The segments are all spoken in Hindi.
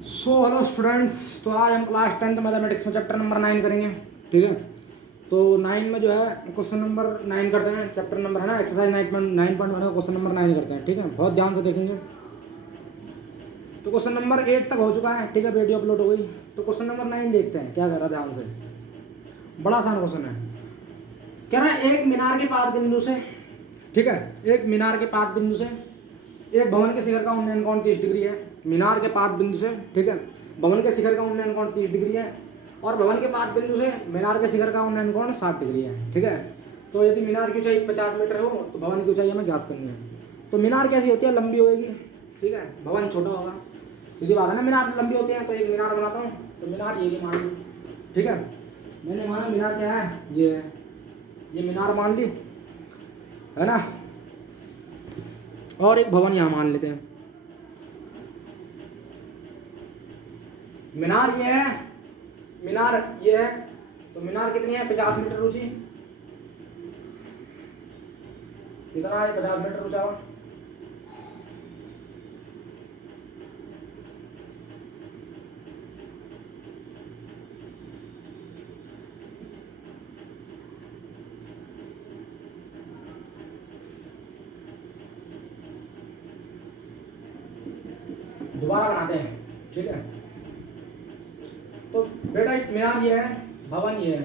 हेलो स्टूडेंट्स, तो आज हम क्लास 10th मैथमेटिक्स में चैप्टर नंबर 9 करेंगे। ठीक है, तो 9 में जो है क्वेश्चन नंबर 9 करते हैं। चैप्टर नंबर है ना एक्सरसाइज 9.1 का क्वेश्चन नंबर 9 करते हैं। ठीक है, बहुत ध्यान से देखेंगे। तो क्वेश्चन नंबर 8 तक हो चुका है। ठीक है, वीडियो अपलोड हो गई। तो क्वेश्चन नंबर 9 देखते हैं क्या कर रहा है, ध्यान से। बड़ा आसान क्वेश्चन है। कह रहा है एक मीनार के पाद बिंदु से, ठीक है, एक मीनार के पाद बिंदु से एक भवन के शिखर का उन्नयन कोण 30 डिग्री है। मीनार के पाद बिंदु से, ठीक है, भवन के शिखर का उन्नयन कोण 30 डिग्री है और भवन के पाद बिंदु से मीनार के शिखर का उन्नयन कोण 60 डिग्री है। ठीक है, तो यदि मीनार की ऊंचाई 50 मीटर हो तो भवन की ऊंचाई हमें ज्ञात करनी है। तो मीनार कैसी होती है, लंबी होगी। ठीक है, भवन छोटा होगा। सीधी बात है ना, मीनार लंबी होती है। तो एक मीनार बनाता हूँ, तो मीनार ये मान ली। ठीक है, मैंने माना मीनार क्या है, ये है, ये मीनार मान ली, है ना। और एक भवन यहाँ मान लेते हैं। मीनार ये है, मीनार ये है। तो मीनार कितनी है, 50 मीटर ऊंची। कितना है, 50 मीटर ऊंचा हुआ। दोबारा बनाते हैं। ठीक है, तो बेटा मीनार ये है, भवन ये है।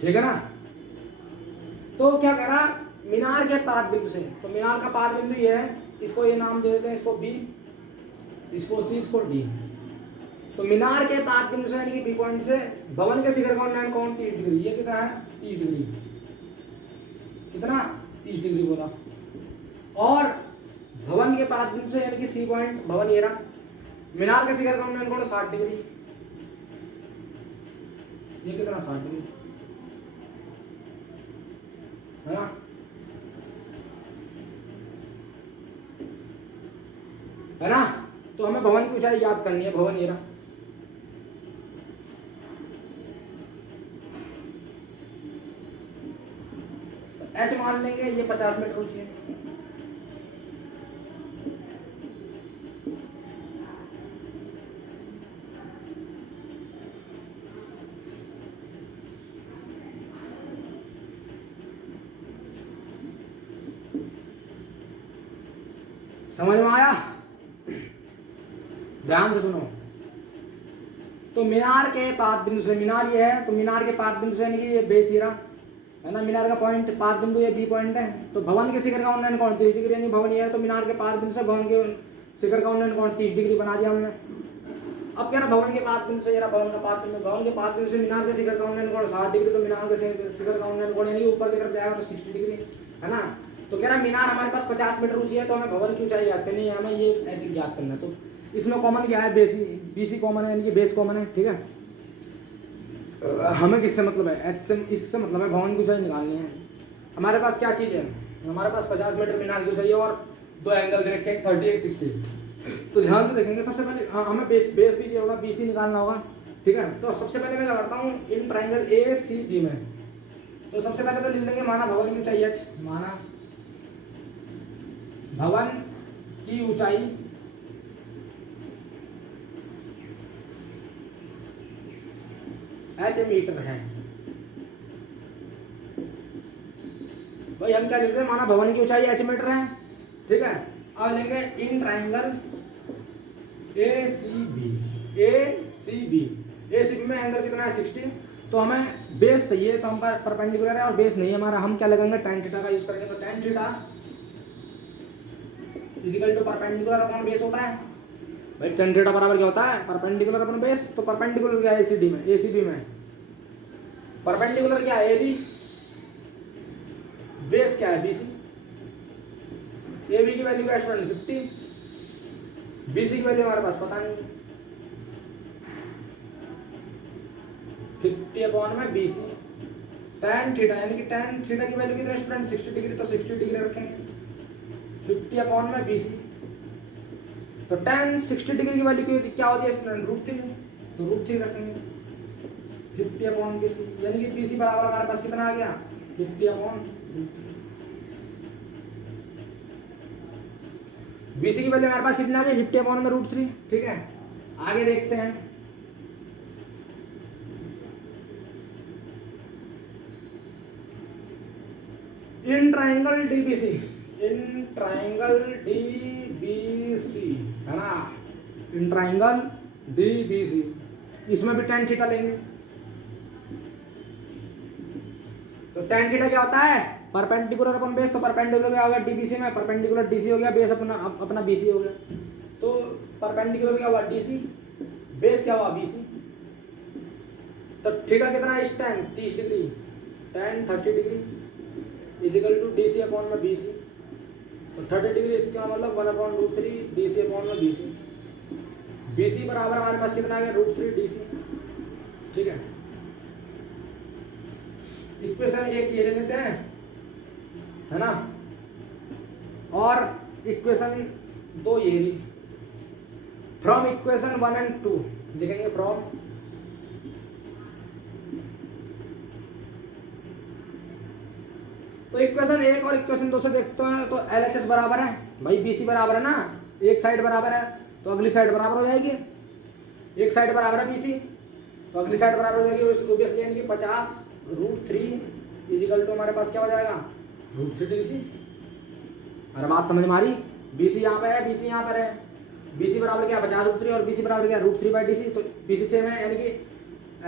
ठीक है ना। तो क्या करा, मीनार के पाद बिंदु से, तो मीनार का पाद बिंदु ये है, इसको ये नाम दे देते हैं, इसको बी, इसको सी, इसको डी। तो मीनार के पाद बिंदु से यानी कि बी पॉइंट से भवन के शिखर का उन्नयन कोण 30 डिग्री। ये कितना है, 30 डिग्री। कितना, 30 डिग्री बोला। और भवन के पाद बिंदु से यानी कि सी पॉइंट, भवन ये रहा, मीनार के शिखर का उन्नयन कोण 60 डिग्री। ये कितना, 60 डिग्री, है ना। है ना, तो हमें भवन की ऊंचाई याद करनी है। भवन ये रहा, एच मान लेंगे, ये 50 मीटर ऊंची है। समझ में आया, ध्यान से सुनो। तो मीनार के पाद बिंदु से, मीनार ये है, तो मीनार के पाद बिंदु से यानी कि ये बेस ये रहा, है ना। मीनार का पॉइंट, पाद बिंदु ये बी पॉइंट है। तो भवन के शिखर का उन्नयन कोण 30 डिग्री, यानी भवन ये है, तो मीनार के पाद बिंदु से भवन के शिखर का उन्नयन कोण 30 डिग्री बना दिया हमने। अब क्या, भवन के पाद बिंदु से, ये रहा भवन का पाद बिंदु, भवन के पाद बिंदु से मीनार के शिखर का उन्नयन कोण 60 डिग्री। तो मीनार के शिखर का उन्नयन कोण यानी ऊपर की तरफ जाएगा तो 60 डिग्री, है ना। तो कह रहा मीनार हमारे पास 50 मीटर ऊंची है, तो हमें भवन की ऊंचाई याद करनी है, हमें ये ऐसे याद करना है। तो इसमें कॉमन क्या है, बेसी, बीसी कॉमन है, यानी कि बेस कॉमन है। ठीक है, हमें किससे मतलब है, एच से, इससे मतलब है भवन की ऊंचाई निकालनी है। हमारे पास क्या चीज़ है, हमारे पास 50 मीटर मीनार की ऊंचाई है और दो एंगल दे रखे हैं, 30 एक 60। तो ध्यान से देखेंगे, सबसे पहले हमें बेस भी चाहिए होगा, बीसी निकालना होगा। ठीक है, तो सबसे पहले मैं क्या करता हूँ, इन ट्राइंगल ए सी बी में, तो सबसे पहले तो लिख लेंगे माना भवन की ऊंचाई एच, माना भवन की ऊंचाई एच मीटर है। भाई हम क्या लिखते हैं, माना भवन की ऊंचाई एच मीटर है। ठीक है, अब लेंगे in triangle A C B, A C B में एंगल कितना है, 60। तो हमें बेस चाहिए, तो हम परपेंडिकुलर है और बेस नहीं है हमारा, हम क्या लगाएंगे, tan थीटा का यूज करेंगे। तो tan theta equal to perpendicular upon base होता है। भाई tan थीटा बराबर क्या होता है, परपेंडिकुलर अपॉन बेस। तो परपेंडिकुलर क्या है, एसीडी में, एसीबी में परपेंडिकुलर क्या है, एबी, बेस क्या है, बीसी। एबी की वैल्यू क्या है स्टूडेंट, 50, बीसी की वैल्यू हमारे पास पता नहीं, 50 अपॉन में बीसी। tan थीटा यानी कि tan थीटा की वैल्यू कितनी है स्टूडेंट, 60 डिग्री। तो 60 डिग्री रखेंगे, 50 अपॉन में बीसी। तो tan 60 डिग्री की वैल्यू क्या होती है स्टूडेंट, √3। तो √3 रखेंगे, 50 अपॉन बीसी, यानी कि बीसी बराबर हमारे पास कितना आ गया, 50 अपॉन √3। BC की वैल्यू हमारे पास कितना आ गई 50/√3। ठीक है, आगे देखते हैं। In triangle DBC, in triangle DBC है ना, इन ट्राइंगल DBC, इसमें भी tan थीटा लेंगे। तो tan थीटा क्या होता है, परपेंडिकुलर अपन बेस। तो परपेंडिकुलर क्या हो गया DBC में, परपेंडिकुलर DC हो गया, बेस अपना BC हो गया। तो परपेंडिकुलर क्या हुआ DC, बेस क्या हुआ BC। तो थीटा कितना है इस time 30 degree, tan 30 degree equal to DC upon में BC। तो 30 डिग्री इसका मतलब 1/√3 DC अपॉन में BC। BC बराबर हमारे पास कितना आ गया √3 DC। ठीक है, इक्वेशन एक ये ले लेते हैं है ना, और इक्वेशन 2 ये ली। फ्रॉम इक्वेशन 1 और 2 लिखेंगे, फ्रॉम तो इक्वेशन 1 और इक्वेशन 2 से देखते हैं। तो LHS बराबर है भाई BC बराबर है ना, एक साइड बराबर है तो अगली साइड बराबर हो जाएगी। एक साइड बराबर है BC तो अगली साइड बराबर हो जाएगी। ऑब्वियसली यानी कि 50√3 इजिकल टू हमारे पास क्या हो जाएगा √3 DC। अरे बात समझ में आ रही, BC यहाँ पे है, BC यहाँ पर है। BC बराबर क्या 50√3 और BC बराबर क्या √3/DC। तो BC सेम है यानी कि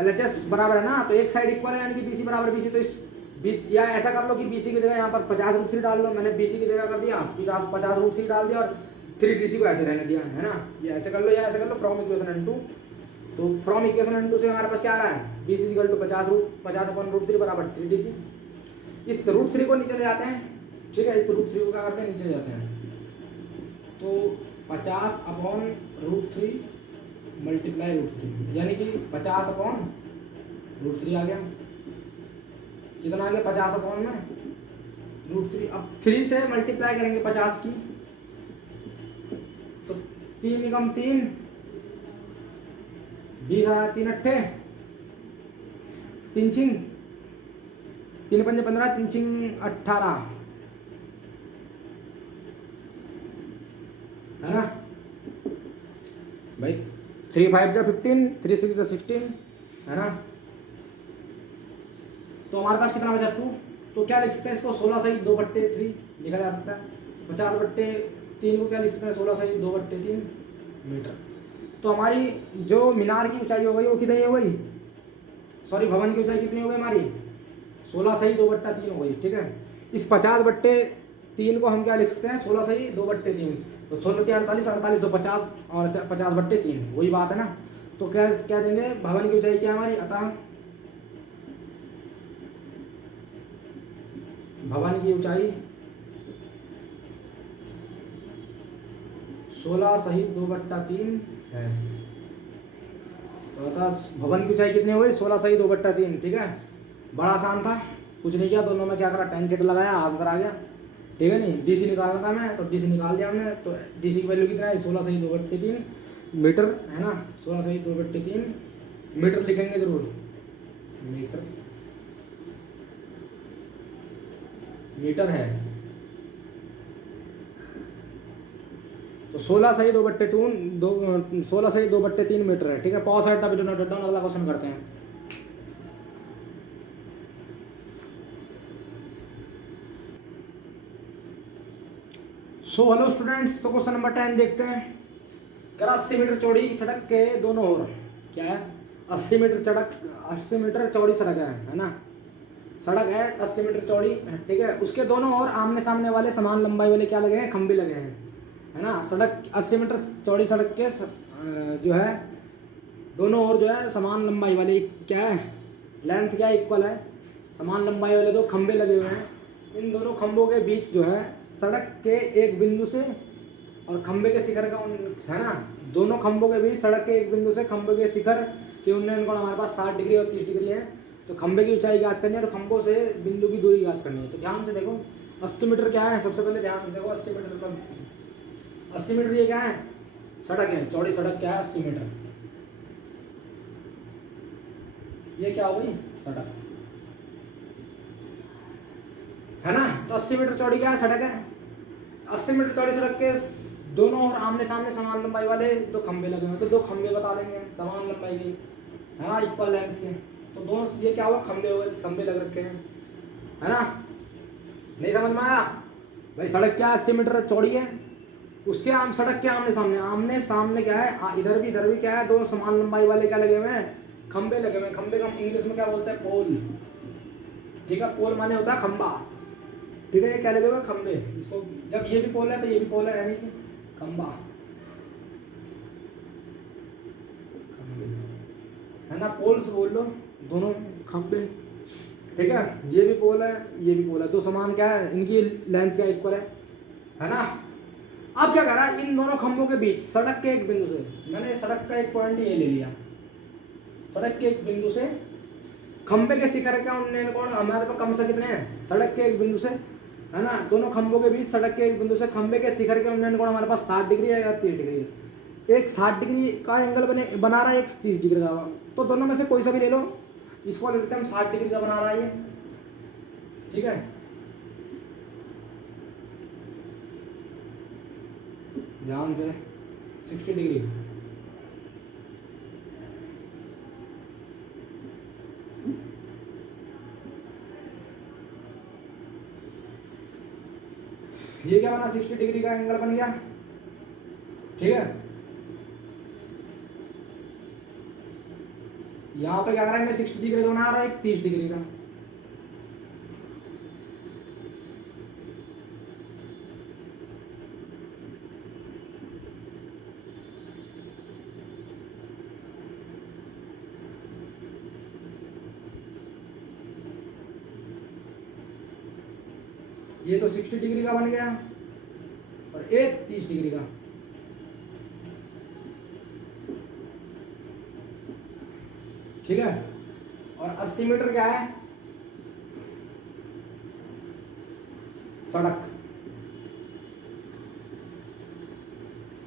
LHS बराबर है ना, तो एक साइड इक्वल है यानी कि BC बराबर BC। तो इस 20 या ऐसा कर लो कि BC की जगह यहाँ पर 50√3 डाल लो। मैंने BC की जगह कर दिया 50√3 डाल दिया और 3 DC को ऐसे रहने दिया है ना। ये ऐसे कर लो या ऐसे कर लो, फ्रॉम इक्वेशन N2। तो फ्रॉम इक्वेशन N2 से हमारे पास क्या आ रहा है BC इक्वल टू 50/√3 बराबर 3 DC। इस √3 को नीचे ले जाते हैं। ठीक है, इस √3 को क्या करते हैं नीचे ले जाते हैं। तो 50/√3 मल्टीप्लाई √3 यानी कि 50/√3 आ गया। कितना आ गया 50/√3। अब 3 से मल्टीप्लाई करेंगे 50 की, तो 3 एकम 3 3 अट्ठे 3 छिंग 3 पंजे 15 3 छिंग 18 है ना भाई। 3 5 जा 15 3 6 जा 16 है ना। तो हमारे पास कितना बचा 2। तो क्या लिख सकते हैं इसको 16/2/3 लिखा जा सकता है। 50/3 को क्या लिख सकते हैं 16/2/3 मीटर। तो हमारी जो मीनार की ऊंचाई हो गई वो कितनी हो गई, सॉरी भवन की ऊंचाई कितनी हो गई हमारी 16/2/3 हो गई। ठीक है, इस 50/3 को हम क्या लिख सकते हैं 16/2/3। तो 16 3 48 48 तो 50 और 50/3 वही बात है ना। तो क्या क्या देंगे भवन की ऊंचाई क्या हमारी, अतः भवन की ऊंचाई 16/2/3 है। तो अतः भवन की ऊंचाई कितनी हो गई 16/2/3। ठीक है, बड़ा आसान था, कुछ नहीं किया, दोनों में क्या करा tan थीटा लगाया, आंसर आ गया। ठीक है नहीं, DC निकालना था मैं तो DC निकाल दिया हमने। तो DC की वैल्यू कितना है 16/2/3 मीटर है ना। 16/2/3 मीटर लिखेंगे जरूर, मीटर है। तो 16/2/3 मीटर है। ठीक है, पॉज साइड था वीडियो नोट डाउन, अगला क्वेश्चन करते हैं। सो हेलो स्टूडेंट्स, तो क्वेश्चन नंबर 10 देखते हैं। कह रहा 80 मीटर चौड़ी सड़क के दोनों ओर क्या है 80 मीटर चौड़ी सड़क है ना। सड़क है 80 मीटर चौड़ी। ठीक है, उसके दोनों ओर आमने सामने वाले समान लंबाई वाले क्या लगे हैं खंभे लगे हैं है ना। सड़क 80 मीटर चौड़ी सड़क के जो है दोनों ओर जो है समान लंबाई वाले क्या है लेंथ क्या इक्वल है, समान लंबाई वाले 2 खंभे लगे हुए हैं। इन दोनों खंभों के बीच जो है सड़क के एक बिंदु से और खंभे के शिखर का है ना, दोनों खंभों के बीच सड़क के एक बिंदु से खंभे के शिखर के उन्नयन कोण हमारे पास 60 डिग्री और 30 डिग्री है। तो खंभे की ऊंचाई ज्ञात करनी है और खंभों से बिंदु की दूरी ज्ञात करनी है। तो ध्यान से देखो 80 मीटर क्या है, सबसे पहले ध्यान से देखो 80 मीटर का 80 मीटर ये क्या है सड़क है, चौड़ी सड़क क्या है 80 मीटर, ये क्या हो गई सड़क है ना। तो 80 मीटर चौड़ी क्या है सड़क है। 80 मीटर चौड़ी सड़क के दोनों और आमने सामने समान लंबाई वाले दो खंबे लगे हुए, तो दो खंबे बता देंगे समान लंबाई के, है ना, इक्वल लेंथ के। तो दोनों ये क्या हुआ, खंबे हो गए, खंबे लग रखे हैं, है ना। नहीं समझ में आया भाई? सड़क क्या 80 मीटर चौड़ी है, उसके आम सड़क के आमने सामने, आमने सामने क्या है, इधर भी क्या है, दो समान लंबाई वाले क्या लगे हुए हैं, खंबे लगे हुए हैं। खंबे का इंग्लिश में क्या बोलते हैं, पोल। ठीक है, पोल माने होता है खंबा। ठीक है, ये क्या लगे हुए खंबे, इसको जब ये भी पोल है तो ये भी पोल है, यानी कि खंबा, है ना, पोल्स बोल लो, दोनों खंबे। ठीक है, ये भी पोल है, ये भी पोल है, दो समान क्या है, इनकी लेंथ क्या इक्वल है ना। अब क्या करा, इन दोनों खंभों के बीच सड़क के एक बिंदु से, मैंने सड़क का एक पॉइंट ये ले लिया, सड़क के एक बिंदु से खंबे के शिखर का उन्नयन कोण हमारे पास कम से कितने हैं, सड़क के एक बिंदु से, है ना, दोनों खंभों के बीच सड़क के एक बिंदु से खंबे के शिखर के उन्नयन कोण हमारे पास 60 डिग्री है या 30 डिग्री है। एक 60 डिग्री का एंगल बना रहा है, एक 30 डिग्री का, तो दोनों में से कोई सा भी ले लो, इसको लेते हैं 60 डिग्री का बना रहा है ये। ठीक है, ध्यान से 60 डिग्री, ये क्या बना, 60 डिग्री का एंगल बन गया। ठीक है, यहां पे क्या करेंगे, 60 डिग्री का बना रहा है, एक 30 डिग्री का। ये तो 60 डिग्री का बन गया और एक 30 डिग्री का। ठीक है, और 80 मीटर क्या है, सड़क।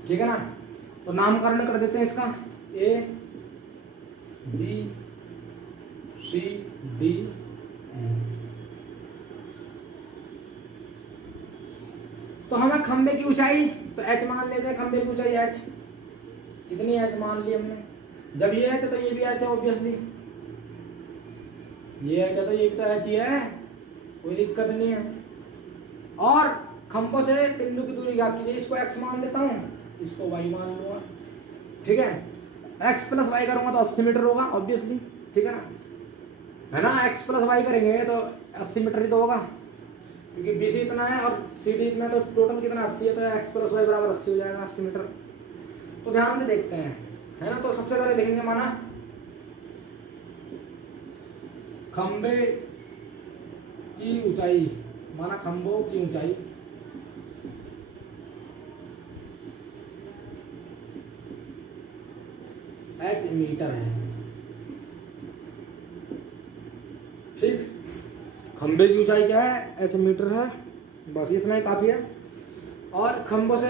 ठीक है ना, तो नामकरण कर देते हैं इसका, ए बी सी डी। तो हमें खंबे की ऊंचाई तो h मान लेते हैं, खंबे की ऊंचाई h कितनी h मान ली हमने, जब ये h है तो ये भी h है ऑब्वियसली, ये h है तो ये भी तो h ही है, कोई दिक्कत नहीं है। और खंभों से बिंदु की दूरी ज्ञात कीजिए, इसको x मान लेता हूँ, इसको y मान लूंगा। ठीक है, x प्लस वाई करूंगा तो 80 मीटर होगा ऑब्वियसली। ठीक है ना, है ना, x प्लस वाई करेंगे तो 80 मीटर ही तो होगा, क्योंकि BC इतना है और CD इतना, तो टोटल कितना 80 है, तो x प्लस वाई बराबर 80 हो जाएगा, 80 मीटर। तो ध्यान से देखते हैं, है ना, तो सबसे पहले लिखेंगे माना खंबे की ऊंचाई, माना खंभों की ऊंचाई h मीटर है। ठीक, खंबे की ऊंचाई क्या है, h मीटर है, बस इतना ही काफी है। और खंभों से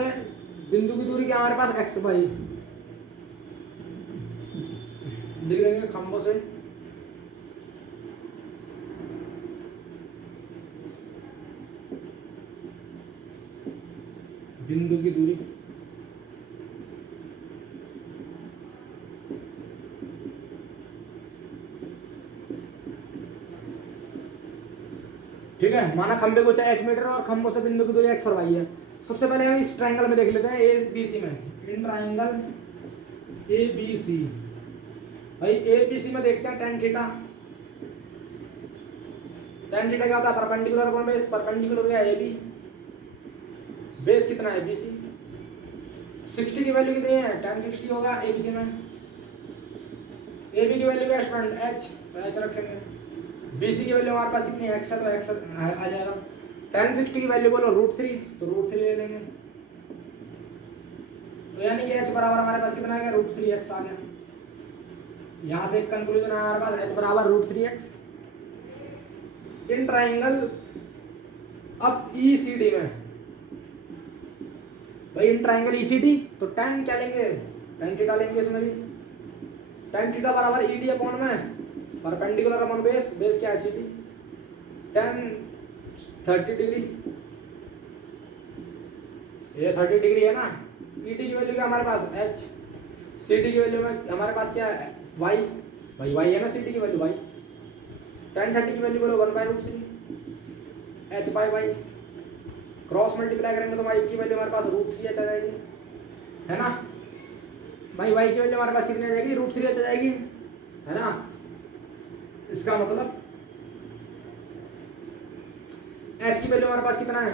बिंदु की दूरी क्या हमारे पास, x वाई, लिख देंगे खंभों से बिंदु की दूरी ठीक है, माना खंबे को चाहे h मीटर और खंभों से बिंदु की दूरी x और y है। सबसे पहले हम इस ट्रायंगल में देख लेते हैं, ABC में, इन ट्रायंगल ABC, भाई ABC में देखते हैं tan थीटा। tan थीटा क्या होता है, परपेंडिकुलर कोण बेस, परपेंडिकुलर है AB, बेस कितना है BC, 60 की वैल्यू कितनी है, tan 60 होगा ABC में। AB की वैल्यू क्या स्टूडेंट, h, तो h रखेंगे। BC की वैल्यू हमारे पास कितनी है, x है, तो x आ जाएगा। tan 60 की वैल्यू बोलो √3, तो √3 ले लेंगे, तो यानी कि h बराबर हमारे पास कितना आ गया, √3x आ गया। यहां से एक कंक्लूजन है हमारे पास, h बराबर √3x। इन ट्राइंगल अब ECD में, भाई इन ट्राइंगल ECD, तो tan क्या लेंगे, tan थीटा लेंगे इसमें भी, tan थीटा बराबर ED अपॉन में परपेंडिकुलर अपॉन बेस, बेस क्या है CD, tan 30 डिग्री। ये 30 डिग्री है ना। ईटी की वैल्यू क्या हमारे पास एच, सीटी की वैल्यू में हमारे पास क्या है वाई, भाई वाई है ना सीटी की वैल्यू, वाई tan 30 की वैल्यू बोलो 1/√3 H by Y, cross multiply करेंगे तो वाई की वैल्यू हमारे पास √3 एच आ जाएगी, है ना भाई। वाई की वैल्यू हमारे पास कितनी आ जाएगी √3 एच आ जाएगी, है ना। इसका मतलब एच की वैल्यू हमारे पास कितना है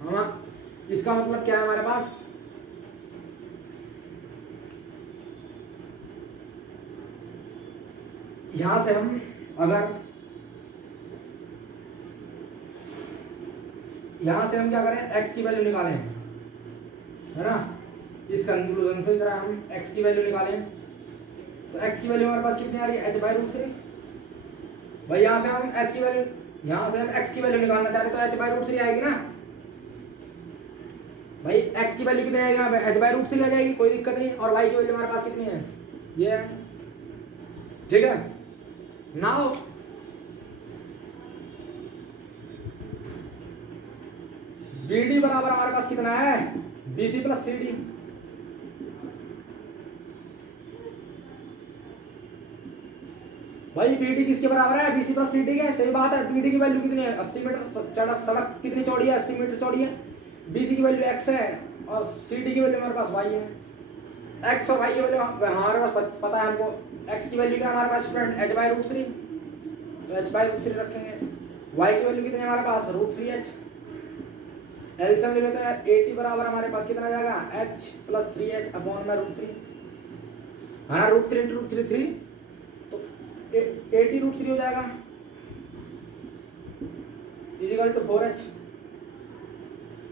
हम, इसका मतलब क्या है हमारे पास, यहां से हम अगर यहां से हम क्या करें एक्स की वैल्यू निकालें, है ना। इस कंक्लूजन से जरा हम एक्स की वैल्यू निकालें तो एक्स की वैल्यू हमारे पास कितनी आ रही है h/√3। भाई यहां से हम x की वैल्यू, यहां से हम x की वैल्यू निकालना चाह रहे तो h/√3 आएगी ना भाई। x की वैल्यू कितनी आएगी यहाँ पे h/√3 आ जाएगी, कोई दिक्कत नहीं। और y की वैल्यू हमारे पास कितनी है ये है, ठीक है। नाउ BD बराबर हमारे पास कितना है BC प्लस CD। भाई BD किसके बराबर है BC प्लस CD के, सही बात है। BD की वैल्यू कितनी है 80 मीटर, सड़क कितनी चौड़ी है 80 मीटर चौड़ी है। BC की वैल्यू x है और CD की वैल्यू हमारे पास y है। x और y की वैल्यू हमारे पास पता है हमको। x की वैल्यू क्या हमारे पास स्टूडेंट h/√3, तो h/√3 रखेंगे। y की वैल्यू कितनी है हमारे पास √3h। एलसीएम ले लेते हैं 80 बराबर हमारे पास कितना आ जाएगा h प्लस 3h अपॉन में √3, है ना। √3 इंटू √3 3, तो 80 √3 हो जाएगा इक्वल टू 4h।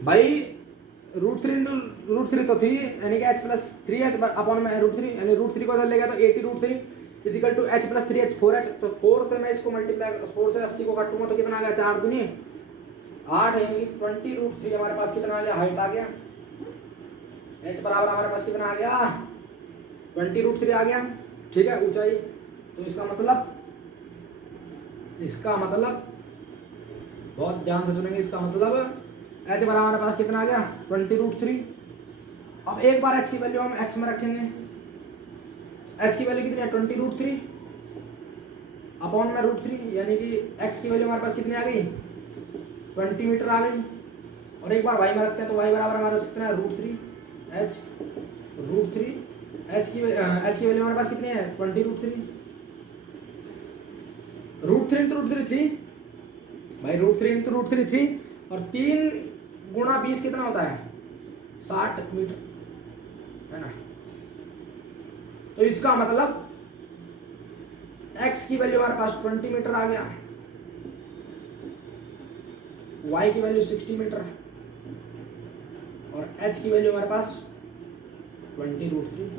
भाई √3 इंटू √3 तो 3 यानी कि h प्लस 3h अपॉन में √3, यानी √3 को इधर ले गया तो 80 √3 equal to h plus 3h 4h। तो 4 से मैं इसको मल्टीप्लाई 4 से 80 को काटूंगा तो कितना आ गया 4 दूनी 8, यानी कि 20 √3 हमारे पास कितना आ गया हाइट आ गया। h बराबर हमारे पास कितना आ गया 20 √3 आ गया, ठीक है ऊंचाई। तो इसका मतलब बहुत ध्यान से सुनेंगे, इसका मतलब h बराबर हमारे पास कितना आ गया 20 √3। अब एक बार h की वैल्यू हम x में रखेंगे, h की वैल्यू कितनी है 20 √3 अपॉन में √3, यानी कि x की वैल्यू हमारे पास कितनी आ गई 20 मीटर आ गई। और एक बार y में रखते हैं तो y बराबर हमारे पास कितना है √3 h √3 h की वैल्यू हमारे पास कितनी है 20 √3 इंटू √3 3 भाई √3 इंटू √3 3 और 3 गुणा 20 कितना होता है 60 मीटर, है ना। तो इसका मतलब x की वैल्यू हमारे पास 20 मीटर आ गया, y की वैल्यू 60 मीटर और h की वैल्यू हमारे पास 20 √3।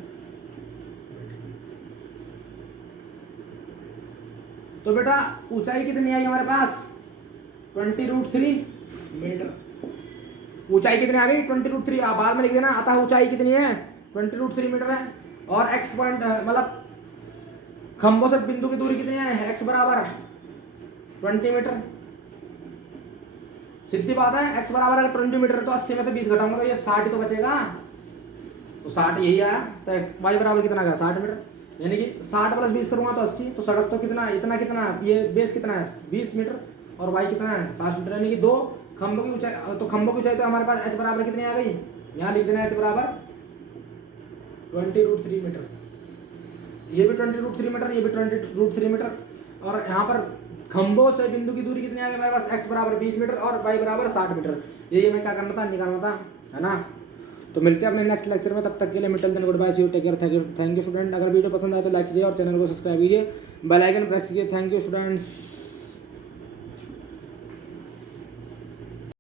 तो बेटा ऊंचाई कितनी आई हमारे पास 20 √3 मीटर। ऊंचाई कितनी आ गई 20 √3, आप बाद में लिख देना। अतः ऊंचाई कितनी है 20 √3 मीटर है। और x पॉइंट मतलब खंभों से बिंदु की दूरी कितनी है x बराबर 20 मीटर। सीधी बात है, x बराबर अगर 20 मीटर तो 80 में से 20 घटाऊंगा तो ये 60 तो बचेगा, तो 60 यही आया। तो y बराबर कितना आ गया 60 मीटर, यानी कि 60 प्लस 20 करूंगा तो 80। तो सड़क तो कितना कितना ये बेस कितना है 20 मीटर और y कितना है 60 मीटर, यानी कि दो खंभों की ऊंचाई। तो खंभों की ऊंचाई तो हमारे पास h बराबर कितनी आ गई, यहाँ लिख देना h बराबर 20 √3 मीटर। ये भी 20 √3 मीटर, ये भी 20 √3 मीटर। और यहाँ पर खंभों से बिंदु की दूरी कितनी आ गई हमारे पास x बराबर 20 मीटर और y बराबर 60 मीटर। ये हमें क्या करना था निकालना था, है ना। तो मिलते हैं अपने नेक्स्ट लेक्चर में, तब तक के लिए मिटल then goodbye see you take care thank you student. अगर वीडियो पसंद आए तो लाइक कीजिए और चैनल को सब्सक्राइब कीजिए, बेल आइकन प्रेस कीजिए। Thank you students.